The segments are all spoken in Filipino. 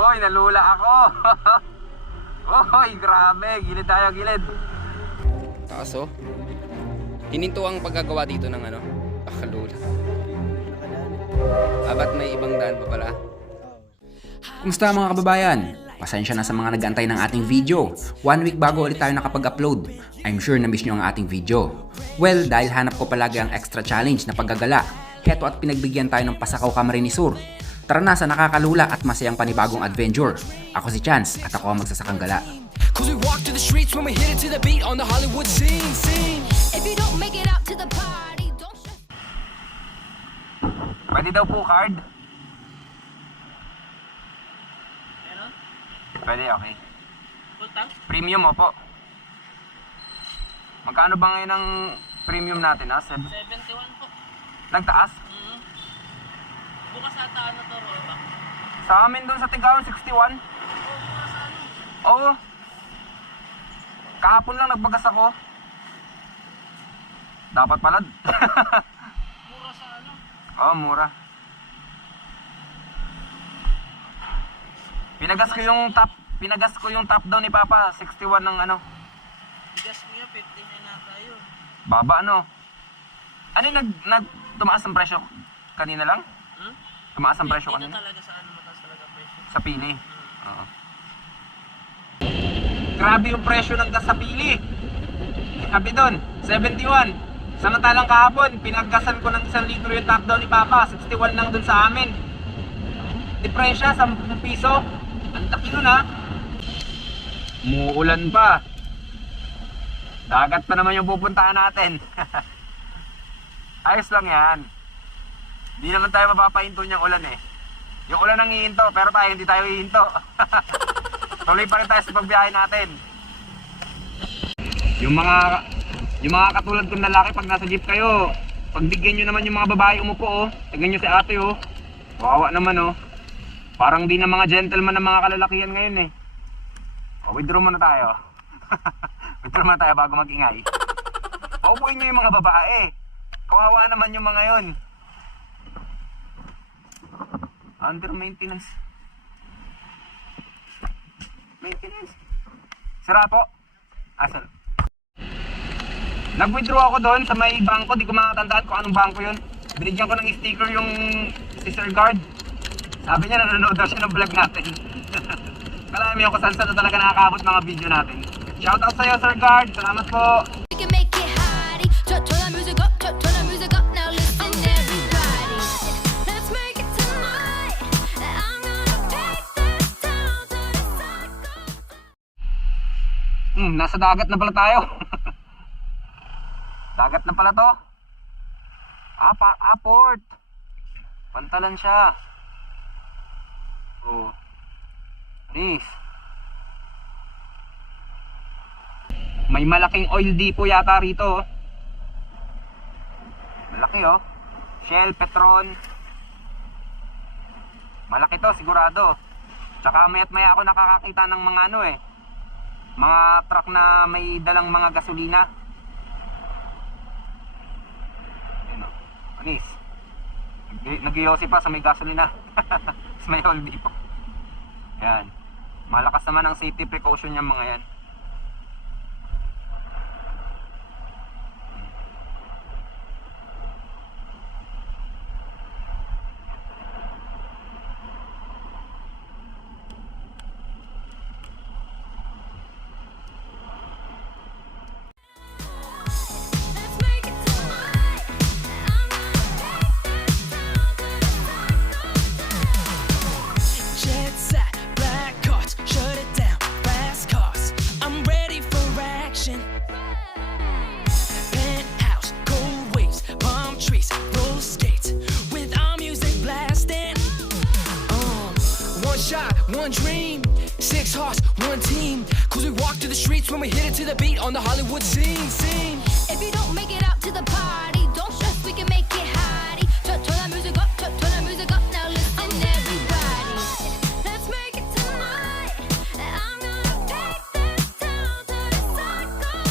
Hoy, nalula ako. Hoy, grabe. Gilid tayo, gilid. Kaso, hininto ang paggagawa dito ng ano, pakalula. Ba't may ibang daan pa pala? Kumusta mga kababayan? Pasensya na sa mga nag-antay ng ating video. 1 week bago ulit tayo nakapag-upload. I'm sure na-miss nyo ang ating video. Well, dahil hanap ko palagi ang extra challenge na paggagala, heto at pinagbigyan tayo ng Pasakaw Camarines Sur. Tara na sa nakakalula at masayang panibagong adventure. Ako si Chance at ako ang magsasakang gala. Cause we walk to the streets when we hit it to the beat on the Hollywood scene. If you don't make it out to the party, don't stress. Pwede daw po card? Meron? Pwede, okay. Full tank? Premium, opo. Magkano ba ngayon ang premium natin, ha? 71 po. Nagtaas? Bukas ata ano to, Roba? Sa amin doon sa Tigaon, 61. Oo, bukas ano? Oo. Kahapon lang nagbagas ako. Dapat pala. Mura sa ano? Oo, mura. Pinagas ko yung top down ni Papa, 61 ng ano. Bigas mo yun, 50 na nata yun. Baba ano? Ano yung tumaas ang presyo kanina lang? Hmm? Tumaas ang presyo Dito kanina? talaga sa ano, mataas talaga presyo. Sa pili. Oo. Grabe yung presyo ng gas sa pili. Sabi doon, 71. Samantalang kahapon, pinaggasan ko ng 1 litro yung top down ni Papa, 61 lang doon sa amin. Diferensya, 10 piso. Ang laki nun, ha? Muulan pa. Dagat pa naman yung pupuntahan natin. Ayos lang yan. Hindi naman tayo mapapahinto niyang ulan eh. Yung ulan ang hihinto, pero tayo hindi tayo hihinto. Tuloy pa rin tayo sa pagbiyahe natin. Yung mga katulad kong lalaki, pag nasa jeep kayo, pagbigyan nyo naman yung mga babae umupo, oh. Tignan nyo si ate, oh. Wawa naman, oh. Parang di na mga gentleman ng mga kalalakihan ngayon, eh. Oh, withdraw muna tayo. Withdraw muna tayo bago mag-ingay. Paupuin nyo yung mga babae. Kawawa naman yung mga yon. Under maintenance. Maintenance. Sira po. Asal. Nag-withdraw ako doon sa may bangko. Di ko makatandaan kung anong bangko yun. Binigyan ko ng sticker yung si Sir Guard. Sabi niya nanonood daw siya ng vlog natin. Kalami ako saan na talaga nakakaabot mga video natin. Shoutout sa'yo Sir Guard. Salamat po. We can make it hotty. Turn that music up, turn that music up. Now listen everybody. Let's make it tonight. I'm gonna take this down to the cycle. Nasa dagat na pala tayo. Dagat na pala to. Port. Pantalan siya. Oh. Please. May malaking oil depot yata rito. Malaki oh. Shell, Petron. Malaki to sigurado. Tsaka maya't maya ako nakakakita ng mga ano eh. Mga truck na may dalang mga gasolina. Ayun oh. Anis. Nag-iossi pa sa may gasolina. Sa may oil depot. Yan. Malakas naman ang safety precaution yung mga yan. Let's make it tonight. I'm gonna take this down to the cycle. Jet set, black cars, shut it down, fast cars. I'm ready for action. Penthouse, cold waves, palm trees, roller skates, with our music blasting. One shot, one dream, 6 hearts, one team. Cause we walk to the streets when we hit it to the beat on the Hollywood scene. If you don't make it out to the party, don't stress, we can make it hotty. Turn that music up, turn that music up. Now listen everybody. Let's make it tonight. I'm gonna take this down to the cycle.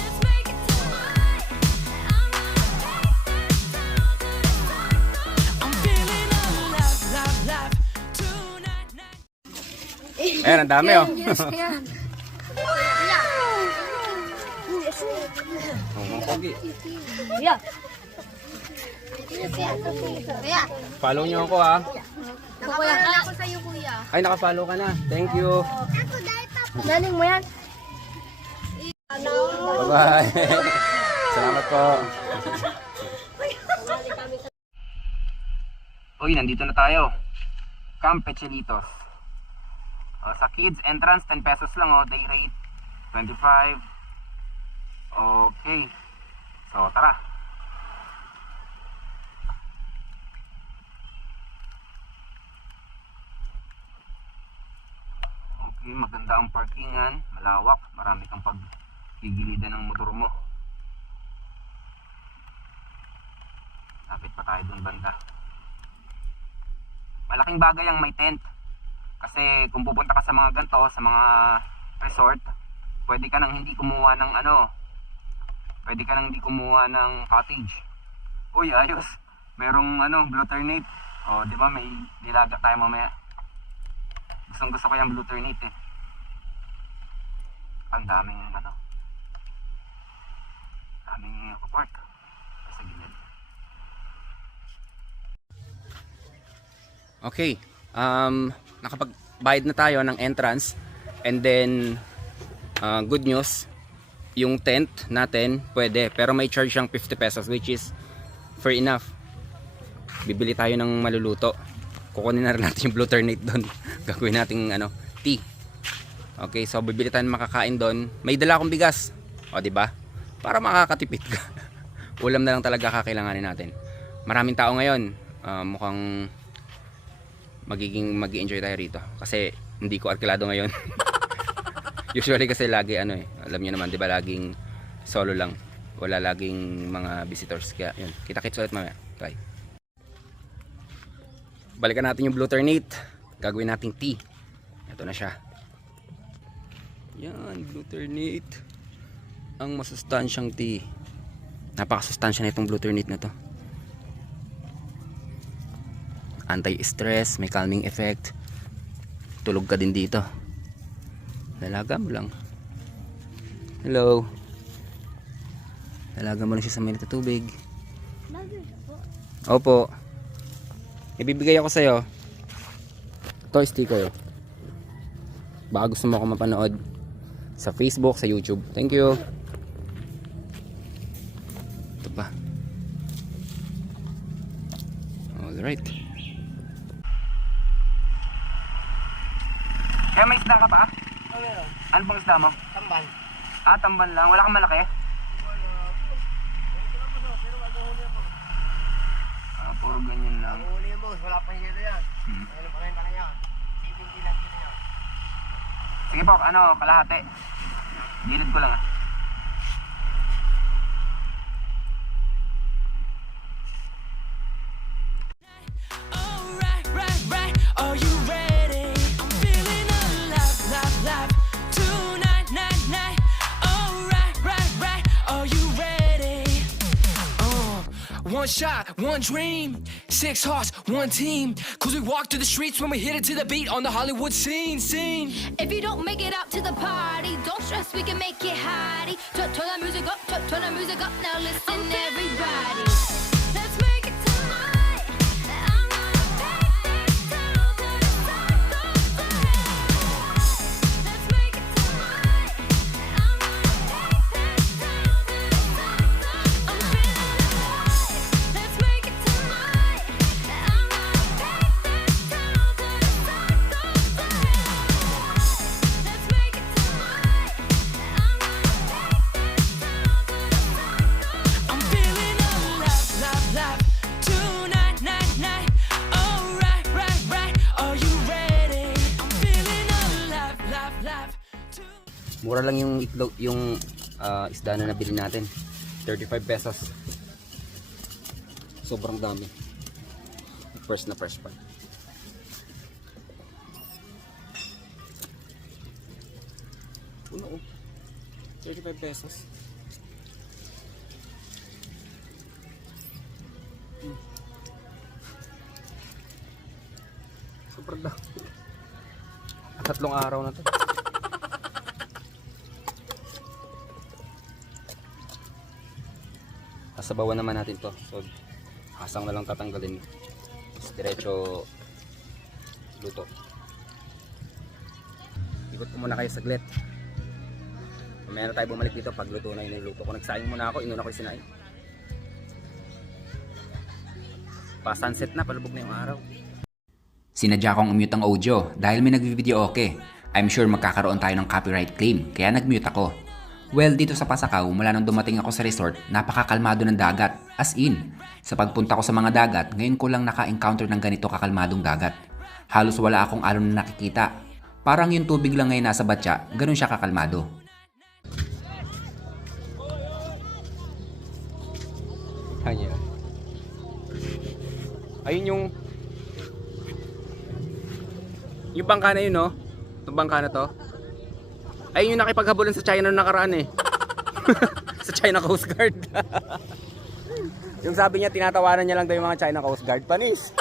Let's make it tonight. I'm gonna take this down to the cycle. I'm feeling alive, live, live. Ayan, ang dami oh. Oh, mga pogi. Follow nyo ako ha. Ako sa'yo, kuya. Ay, naka-follow ka na. Thank you. Daling mo yan. Bye-bye. Salamat po. Uy, nandito na tayo. Camp Pechelitos. Sa kids entrance, 10 pesos lang day rate 25. Okay. So, tara. Okay, maganda ang parkingan, malawak, marami kang paggigilidan ng motor mo. Lapit pa tayo dun banda. Malaking bagay ang may tent. Kasi kung pupunta ka sa mga ganito, sa mga resort, pwede ka nang hindi kumuha ng pwede ka nang hindi kumuha ng cottage. Uy, ayos. Merong blue ternate. O, di ba may nilaga tayo mamaya. Gustong gusto ko yung blue ternate eh. Ang daming daming park sa gilid. Okay. Nakapagbayad na tayo ng entrance. And then, good news, yung tent natin pwede. Pero may charge siyang 50 pesos which is fair enough. Bibili tayo ng maluluto. Kukunin na rin natin yung blue ternate doon. Gagawin natin tea. Okay, so bibili tayo ng makakain doon. May dala akong bigas. O, di ba? Para makakatipid ka. Ulam na lang talaga kakailanganin natin. Maraming tao ngayon. Mukhang mag-enjoy tayo rito. Kasi hindi ko arkilado ngayon. Usually kasi lagi alam niyo naman, 'di ba, laging solo lang. Wala laging mga visitors. Kaya yun, kita-kits ulit mamaya. Bye. Balikan natin yung blue ternate. Gagawin nating tea. Ito na siya. Yan, blue ternate. Ang masustansyang tea. Napakasustansya na itong blue ternate na to. Anti-stress, may calming effect. Tulog ka din dito. Dalaga mo lang. Hello. Dalaga mo lang siya sa mainit na tubig. Opo. Ibibigay ako sa'yo. Ito, sticker. Baka gusto mo ako mapanood sa Facebook, sa YouTube. Thank you. Ito pa. Alright. Kaya may isda ka pa? Ano yun? Ano bang isda mo? Tamban. Tamban lang. Wala kang malaki? Puro ganyan lang. Huli mo, wala pang kilo yan. Ano pa rin niya? 70 lang kilo yan. Sige po, kalahati. Gilid ko lang Alright, right. Are you ready? I'm feeling alive, live. Tonight, night. Alright, right. Are you ready? One shot, one dream. 6 hearts, one team. Cause we walk through the streets when we hit it to the beat on the Hollywood scene. If you don't make it out to the party, don't stress, we can make it hotty. Turn the music up, turn the music up. Now listen, everybody. Let's make it tonight. I'm gonna take this down to the circle. Let's make it tonight. I'm gonna take this down to the circle. I'm feeling alive. Let's make it tonight. I'm gonna take this down to the circle. Let's make it tonight. I'm gonna take this down to the circle. I'm feeling alive, live. Tonight, night. Alright, right. Are you ready? I'm feeling alive, live. Mura lang yung itlog, yung isda na nabili natin. 35 pesos. Sobrang dami. First pa. Puno 35 pesos. Sobrang dami. 3 araw na to. Sasabawan naman natin to. So, hasang na lang tatanggalin. Tapos diretso luto. Ikot ko muna kayo saglit. Mamaya na tayo bumalik dito pag luto na yung luto ko. Nagsaing muna ako, inuna ko yung sinaing. Pa sunset na, palubog na yung araw. Sinadya kong umute ang audio dahil may nagvi-video okay. I'm sure magkakaroon tayo ng copyright claim kaya nag-mute ako. Well, dito sa Pasakaw, mula nung dumating ako sa resort, napakakalmado ng dagat. As in, sa pagpunta ko sa mga dagat, ngayon ko lang naka-encounter ng ganito kakalmadong dagat. Halos wala akong alon na nakikita. Parang yung tubig lang ngayon nasa batya, ganun siya kakalmado. Kanya. Ayun yung bangka na yun, no? Itong bangka na to. Ayun yung nakipaghabulan sa China nung nakaraan eh. Sa China Coast Guard. Yung sabi niya, tinatawanan niya lang daw yung mga China Coast Guard. Panis.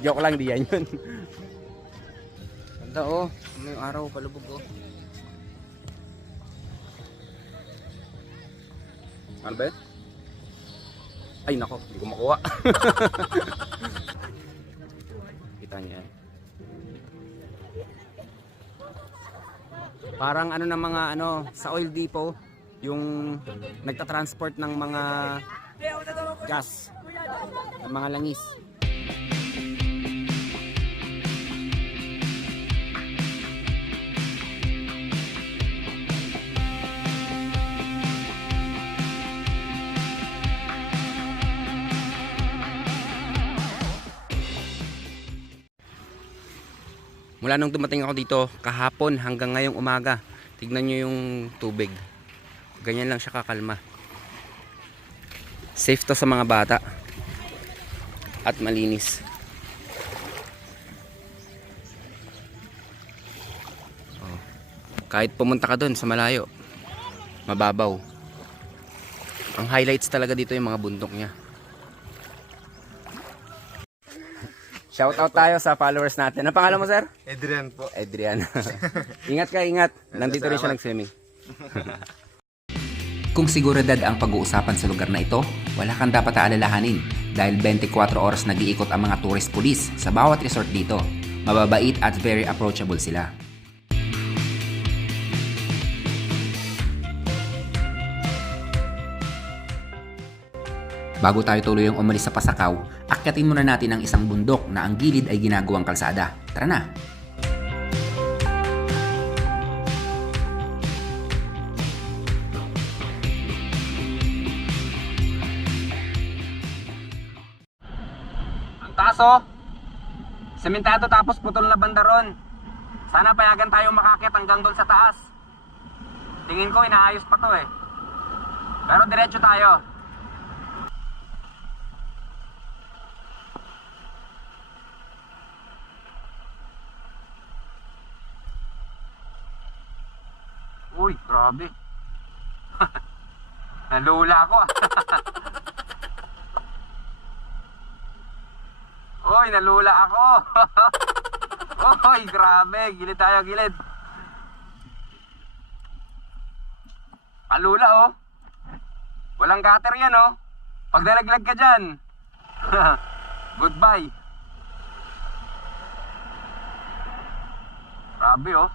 Joke lang, di yan yun. Ganda oh. May araw, palubog oh. Ano ba yun? Ay nako, hindi ko makuha. Kita niya yan. Parang ano ng mga ano sa oil depot, yung nagta-transport ng mga gas, ng mga langis. Mula nung dumating ako dito kahapon hanggang ngayong umaga, tignan nyo yung tubig. Ganyan lang siya kakalma. Safe to sa mga bata. At malinis. Oh. Kahit pumunta ka doon sa malayo, mababaw. Ang highlights talaga dito yung mga bundok niya. Shoutout tayo sa followers natin. Ang pangalan mo, sir? Adrian po. Adrian. Ingat ka, ingat. Nandito rin siya nag-swimming. Kung seguridad ang pag-uusapan sa lugar na ito, wala kang dapat aalalahanin dahil 24 oras nag-iikot ang mga tourist police sa bawat resort dito. Mababait at very approachable sila. Bago tayo tuluyang umalis sa Pasakaw, akyatin muna natin ang isang bundok na ang gilid ay ginagawang kalsada. Tara na! Ang taas oh. Sementado tapos putol na banda ron. Sana payagan tayong makakit hanggang doon sa taas. Tingin ko inaayos pa to eh. Pero diretso tayo. Uy, grabe. Nalula ako ah. Uy, nalula ako. Uy, grabe. Gilid tayo, gilid. Palula oh. Walang gutter yan oh. Pag nalaglag ka dyan. Goodbye. Grabe oh.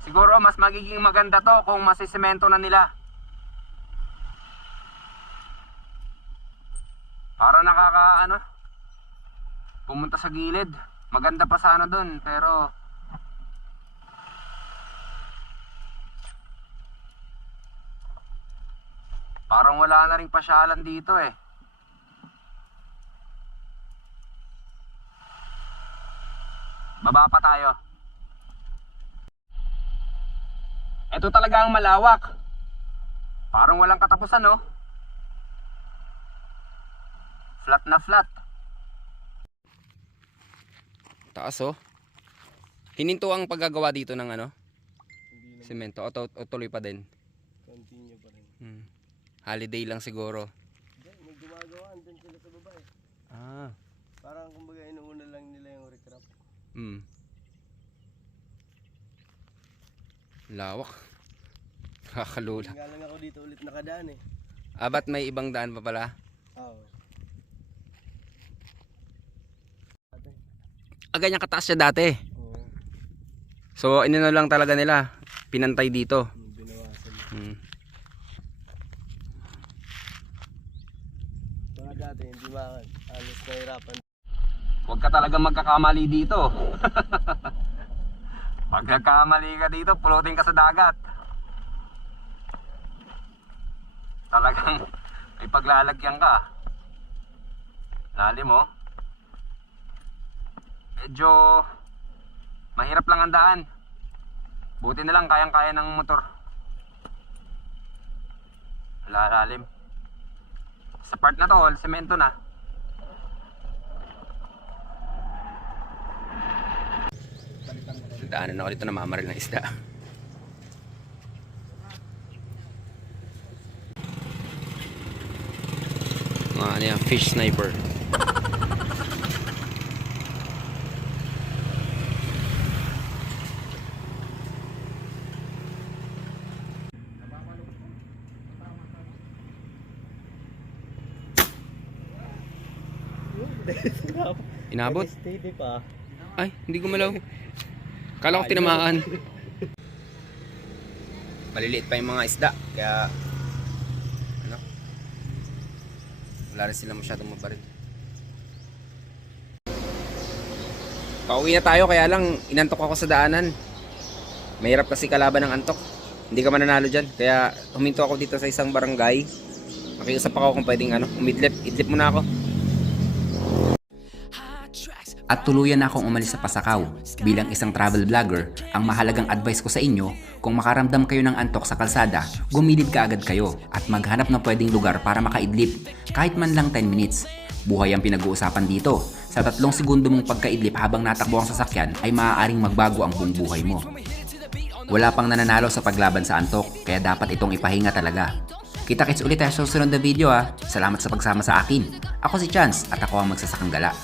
Siguro mas magiging maganda to kung masisemento na nila. Para pumunta sa gilid. Maganda pa sana doon, pero parang wala na ring pasyalan dito eh. Baba pa tayo. Ito talaga ang malawak. Parang walang katapusan, no? Flat na flat. Taas, oh. Hininto ang paggagawa dito ng ano? Semento. O tuloy pa din? Continue pa rin. Holiday lang siguro. Hindi, may gumagawa. Andun sila sa baba eh. Ah. Parang kumbaga inuuna lang nila yung recrap. Lawak. Kakalula. Nga lang ako dito ulit nakadaan eh. Ba't may ibang daan pa pala? Oo. Ganyan kataas siya dati. Oo. So, inano lang talaga nila. Pinantay dito. Binawasan. Mga dati hindi makakad. Alos nahirapan. Huwag ka talaga magkakamali dito. Pag nagkamali ka dito, pulutin ka sa dagat. Talagang may paglalagyan ka. Lalim mo. Medyo mahirap lang ang daan. Buti na lang kayang-kaya ng motor. Lalim. Sa part na to, all semento na. Daanan ako dito na mamaril ng isda. Mga ano yan, fish sniper. Inabot? Steady pa. Ay, hindi gumalaw. Kala ko tinamaan. Maliliit pa yung mga isda. Kaya ano, wala rin sila masyadong mabaril. Pauwi na tayo, kaya lang inantok ako sa daanan. Mahirap kasi kalaban ng antok. Hindi ka mananalo dyan. Kaya huminto ako dito sa isang barangay. Makiusap ako kung pwedeng umidlip. Idlip muna ako. At tuluyan na akong umalis sa Pasakaw. Bilang isang travel vlogger, ang mahalagang advice ko sa inyo, kung makaramdam kayo ng antok sa kalsada, gumilid ka agad kayo at maghanap ng pwedeng lugar para makaidlip, kahit man lang 10 minutes. Buhay ang pinag-uusapan dito. Sa 3 segundo mong pagkaidlip habang natakbo ang sasakyan ay maaaring magbago ang buong buhay mo. Wala pang nananalo sa paglaban sa antok, kaya dapat itong ipahinga talaga. Kita-kits ulit tayo sa susunod na video ha. Salamat sa pagsama sa akin. Ako si Chance at ako ang magsasakang gala.